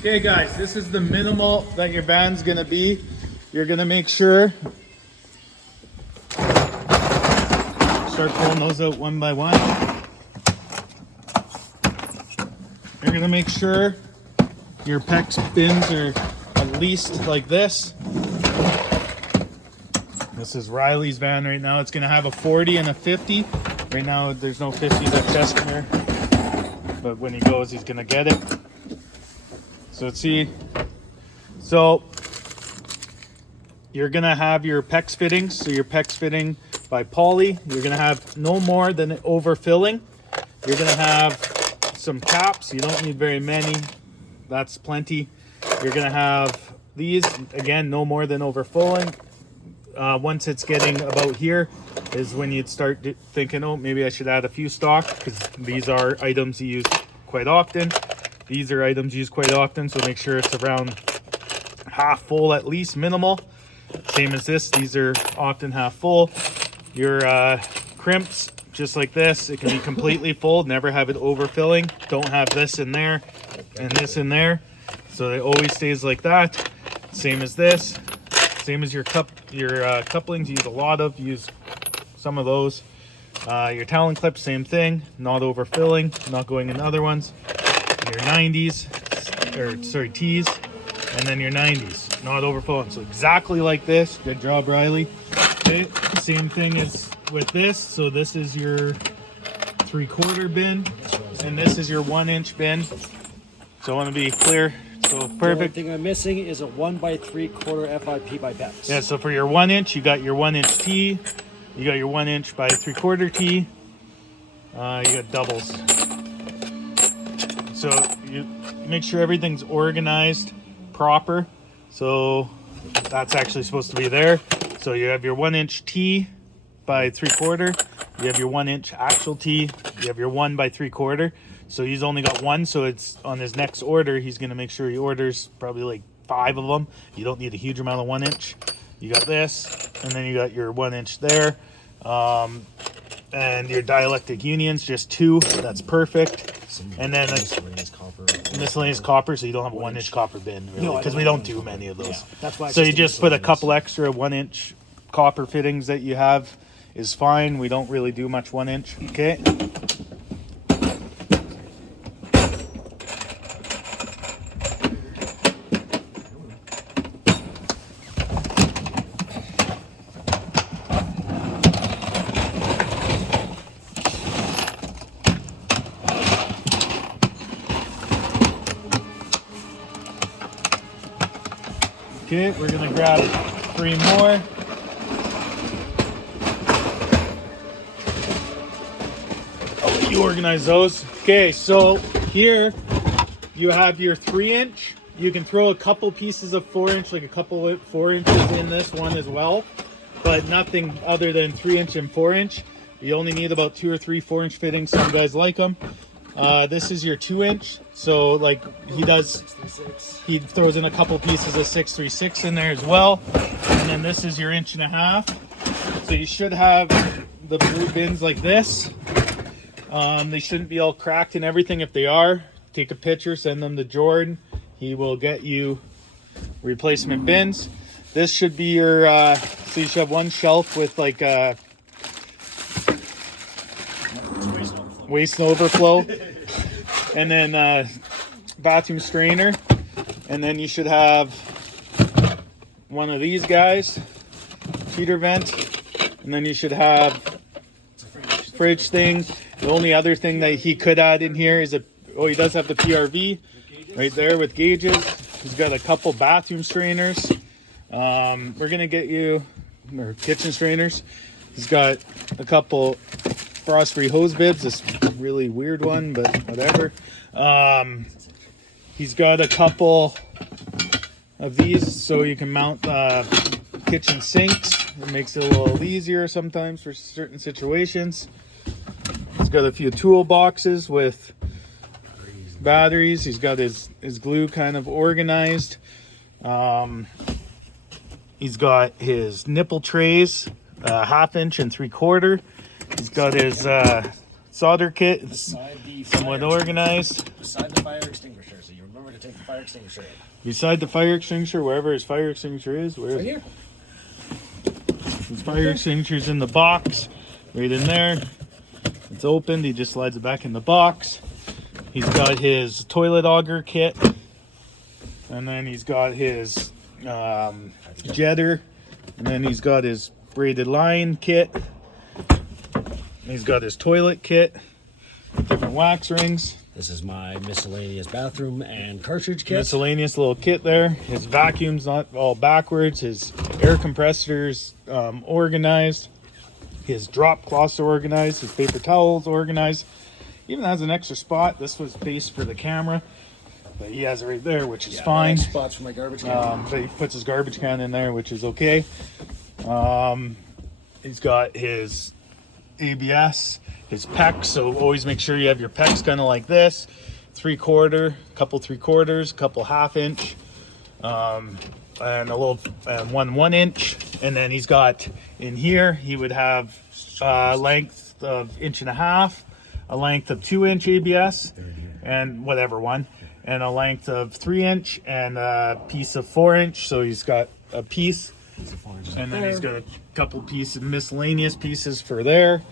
Okay guys, this is the minimal that your band's gonna be. You're gonna make sure, start pulling those out one by one. You're gonna make sure your PEX bins are at least like this. This is Riley's van right now. It's gonna have a 40 and a 50. Right now there's no 50s at Chestermere, but when he goes he's gonna get it. So let's see. So you're gonna have your PEX fittings. So your PEX fitting by Poly, you're gonna have no more than overfilling. You're gonna have some caps. You don't need very many. That's plenty. You're gonna have these, again, no more than overfilling. Once it's getting about here is when you'd start thinking, oh, maybe I should add a few stock, because these are items you use quite often. These are items used quite often, so make sure it's around half full at least, minimal. Same as this, these are often half full. Your crimps, just like this, it can be completely full, never have it overfilling. Don't have this in there and this in there, so it always stays like that. Same as this, same as your couplings, use a lot of, use some of those. Your Talon clips, same thing, not overfilling, not going in other ones. Your 90s, or sorry, T's, and then your 90s, not overflowing. So exactly like this. Good job, Riley. Okay, same thing as with this. So this is your 3/4 bin, and this is your 1-inch bin. So I want to be clear. So perfect. The only thing I'm missing is a 1 by 3/4 FIP by PEX. Yeah. So for your 1-inch, you got your 1-inch T. You got your 1-inch by 3/4 T. You got doubles. So you make sure everything's organized proper. So that's actually supposed to be there. So you have your 1-inch T by 3/4. You have your 1-inch actual T. You have your 1 by 3/4. So he's only got one. So it's on his next order. He's going to make sure he orders probably like 5 of them. You don't need a huge amount of 1-inch. You got this, and then you got your 1-inch there. And your dielectric unions, just 2. That's perfect. And then miscellaneous copper, so you don't have a 1-inch copper bin, really, because we don't do many of those. Yeah, that's why. So you just put a couple extra 1-inch copper fittings that you have is fine. We don't really do much 1-inch. Okay. Okay, we're gonna grab 3 more. I'll let you organize those. Okay, so here you have your 3-inch. You can throw a couple pieces of 4-inch, like a couple of 4 inches in this one as well, but nothing other than 3-inch and 4-inch. You only need about 2 or 3 4-inch fittings. Some guys like them. This is your 2-inch. So like he throws in a couple pieces of 636 in there as well. And then this is your 1.5 inch. So you should have the blue bins like this. They shouldn't be all cracked and everything. If they are, take a picture, send them to Jordan. He will get you replacement bins. This should be your, so you should have one shelf with like a waste and overflow. And then bathroom strainer. And then you should have one of these guys, heater vent. And then you should have fridge thing. The only other thing that he could add in here is he does have the PRV right there with gauges. He's got a couple bathroom strainers. We're gonna get you, or kitchen strainers. He's got a couple frost-free hose bibs, this really weird one, but whatever. He's got a couple of these so you can mount kitchen sinks. It makes it a little easier sometimes for certain situations. He's got a few toolboxes with batteries. He's got his glue kind of organized. He's got his nipple trays, 1/2 inch and 3/4. He's got his solder kit, somewhat organized. Beside the fire extinguisher, so you remember to take the fire extinguisher in. Beside the fire extinguisher, wherever his fire extinguisher is, where Right here. his fire extinguisher's in the box, right in there. It's opened. He just slides it back in the box. He's got his toilet auger kit, and then he's got his jetter, and then he's got his braided line kit. He's got his toilet kit, different wax rings. This is my miscellaneous bathroom and cartridge kit. Miscellaneous little kit there. His vacuum's not all backwards. His air compressor's organized. His drop cloths are organized. His paper towels organized. Even has an extra spot. This was based for the camera, but he has it right there, which is fine. Spots for my garbage can. But he puts his garbage can in there, which is okay. He's got his ABS, his pecs. So always make sure you have your pecs kind of like this: 3/4, couple 3/4, couple 1/2 inch, and a little and 1 inch. And then he's got in here, he would have length of 1.5 inches, a length of 2-inch ABS, and whatever one, and a length of 3-inch, and a piece of 4-inch. So he's got a piece, and then he's got a couple pieces, miscellaneous pieces for there.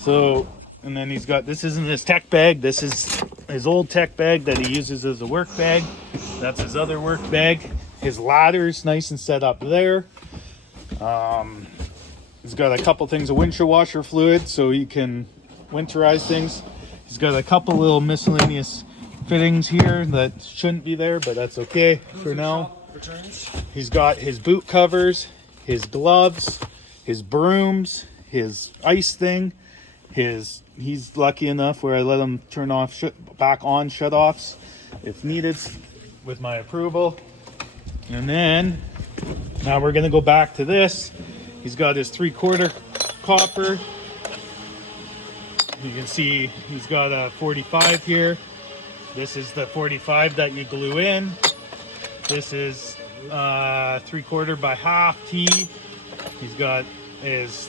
So, and then he's got, this isn't his tech bag. This is his old tech bag that he uses as a work bag. That's his other work bag. His ladder's nice and set up there. He's got a couple things of windshield washer fluid so he can winterize things. He's got a couple little miscellaneous fittings here that shouldn't be there, but that's okay for now. He's got his boot covers, his gloves, his brooms, his ice thing, he's lucky enough where I let him turn off, back on shut-offs if needed with my approval. And then now we're gonna go back to this. He's got his 3/4 copper. You can see he's got a 45 here. This is the 45 that you glue in. This is 3/4 by 1/2 T. He's got his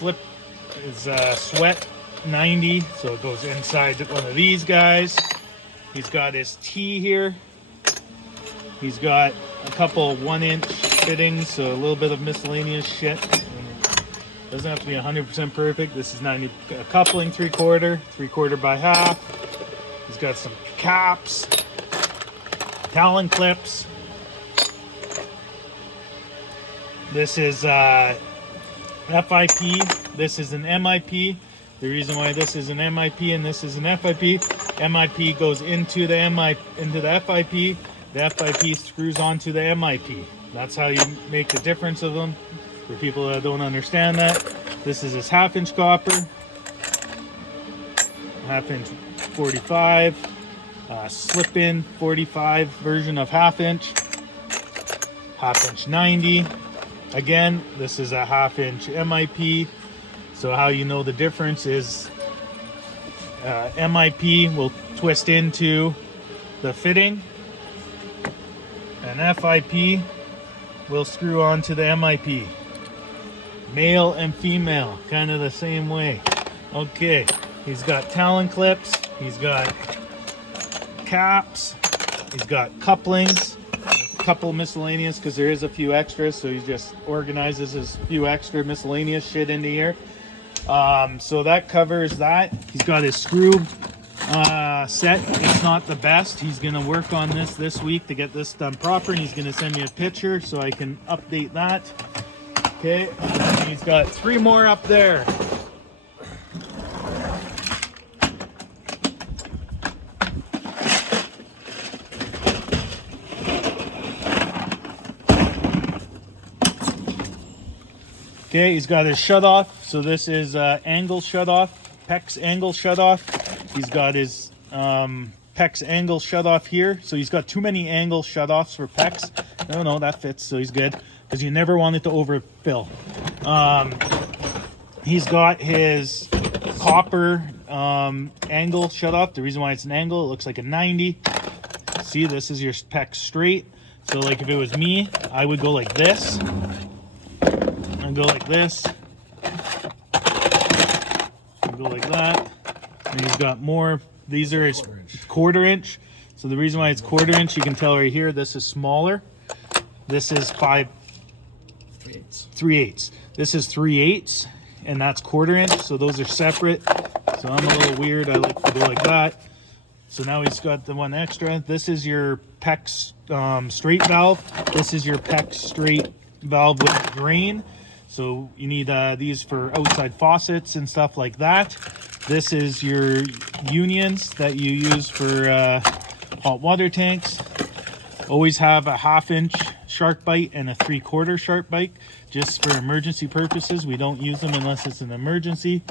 sweat 90, so it goes inside one of these guys. He's got his T here. He's got a couple 1-inch fittings, so a little bit of miscellaneous shit. Doesn't have to be 100% perfect. This is 90 coupling 3/4 by 1/2. He's got some caps, Talon clips. This is FIP. This is an MIP. The reason why this is an MIP and this is an FIP, MIP goes into the FIP. The FIP screws onto the MIP. That's how you make the difference of them. For people that don't understand that, this is his 1/2 inch copper, 1/2 inch 45, slip-in 45 version of 1/2 inch, 1/2 inch 90. Again, this is a 1/2 inch MIP. So how you know the difference is MIP will twist into the fitting, and FIP will screw onto the MIP. Male and female, kind of the same way. Okay, he's got Talon clips, he's got caps, he's got couplings, a couple miscellaneous because there is a few extras, so he just organizes his few extra miscellaneous shit into here. So that covers that. He's got his screw set. It's not the best. He's gonna work on this week to get this done proper, and he's gonna send me a picture so I can update that. Okay, and he's got 3 more up there. Okay, he's got his shut off. So this is angle shut off, PEX angle shut off. He's got his PEX angle shut off here. So he's got too many angle shut offs for PEX. No, that fits, so he's good. Because you never want it to overfill. He's got his copper angle shut off. The reason why it's an angle, it looks like a 90. See, this is your PEX straight. So like if it was me, I would go like this. And go like this. And go like that. And he's got more. These are his 1/4 inch. So the reason why it's 1/4 inch, you can tell right here, this is smaller. This is 3/8. This is 3/8, and that's 1/4 inch. So those are separate. So I'm a little weird. I like to go like that. So now he's got the one extra. This is your PEX straight valve. This is your PEX straight valve with drain. So you need these for outside faucets and stuff like that. This is your unions that you use for hot water tanks. Always have a 1/2 inch shark bite and a 3/4 shark bite, just for emergency purposes. We don't use them unless it's an emergency.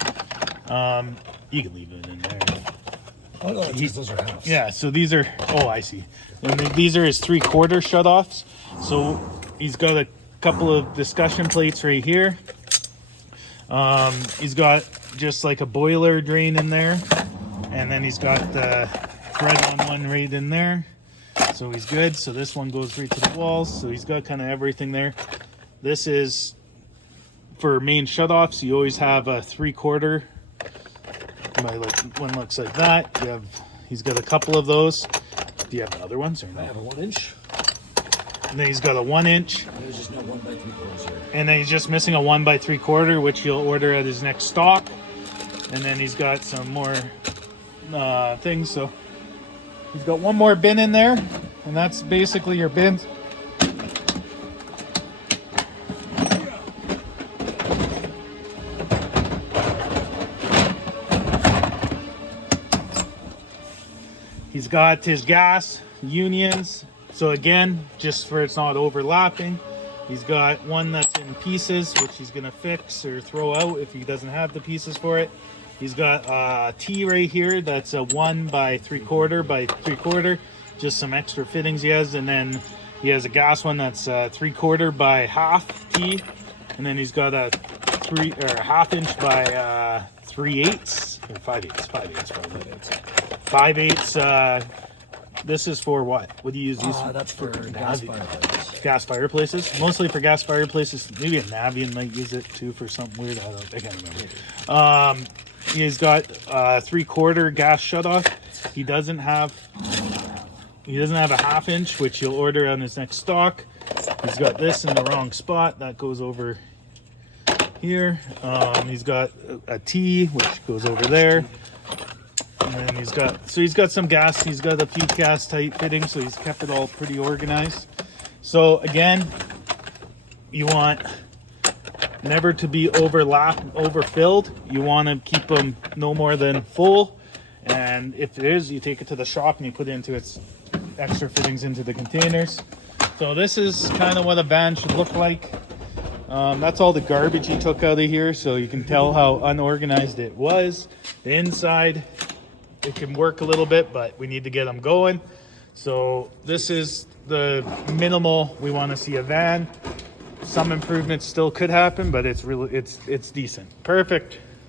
You can leave it in there. Oh no, those are halves. Yeah, so these are, oh, I see. And these are his 3/4 shutoffs. So he's got a couple of discussion plates right here. He's got just like a boiler drain in there. And then he's got the thread on one right in there. So he's good. So this one goes right to the walls. So he's got kind of everything there. This is for main shutoffs. You always have a 3/4. One looks like that. He's got a couple of those. Do you have the other ones or no? I have a 1 inch. And then he's got a 1 inch. There's just no 1 by 3/4 here. And then he's just missing a 1 by 3/4, which he'll order at his next stock. And then he's got some more things. So he's got one more bin in there, and that's basically your bins. He's got his gas unions. So again, just for it's not overlapping. He's got one that's in pieces, which he's gonna fix or throw out if he doesn't have the pieces for it. He's got a T right here that's a 1 by 3/4 by 3/4, just some extra fittings he has, and then he has a gas one that's 3/4 by 1/2 T, and then he's got a 1/2 inch by 3/8 or 5/8, 5/8. This is for what? What do you use these for? That's for gas fireplaces. Gas fireplaces, mostly for gas fireplaces. Maybe a Navian might use it too for something weird. I can't remember. He's got 3/4 gas shutoff. He doesn't have a 1/2 inch, which he'll order on his next stock. He's got this in the wrong spot. That goes over here. He's got a T, which goes over there. And then he's got some gas. He's got a few gas tight fittings, so he's kept it all pretty organized. So again, you want never to be overfilled. You want to keep them no more than full. And if it is, you take it to the shop and you put it into its extra fittings into the containers. So this is kind of what a van should look like. That's all the garbage he took out of here, so you can tell how unorganized it was. The inside, it can work a little bit, but we need to get them going. So this is the minimal we want to see a van. Some improvements still could happen, but it's decent. Perfect.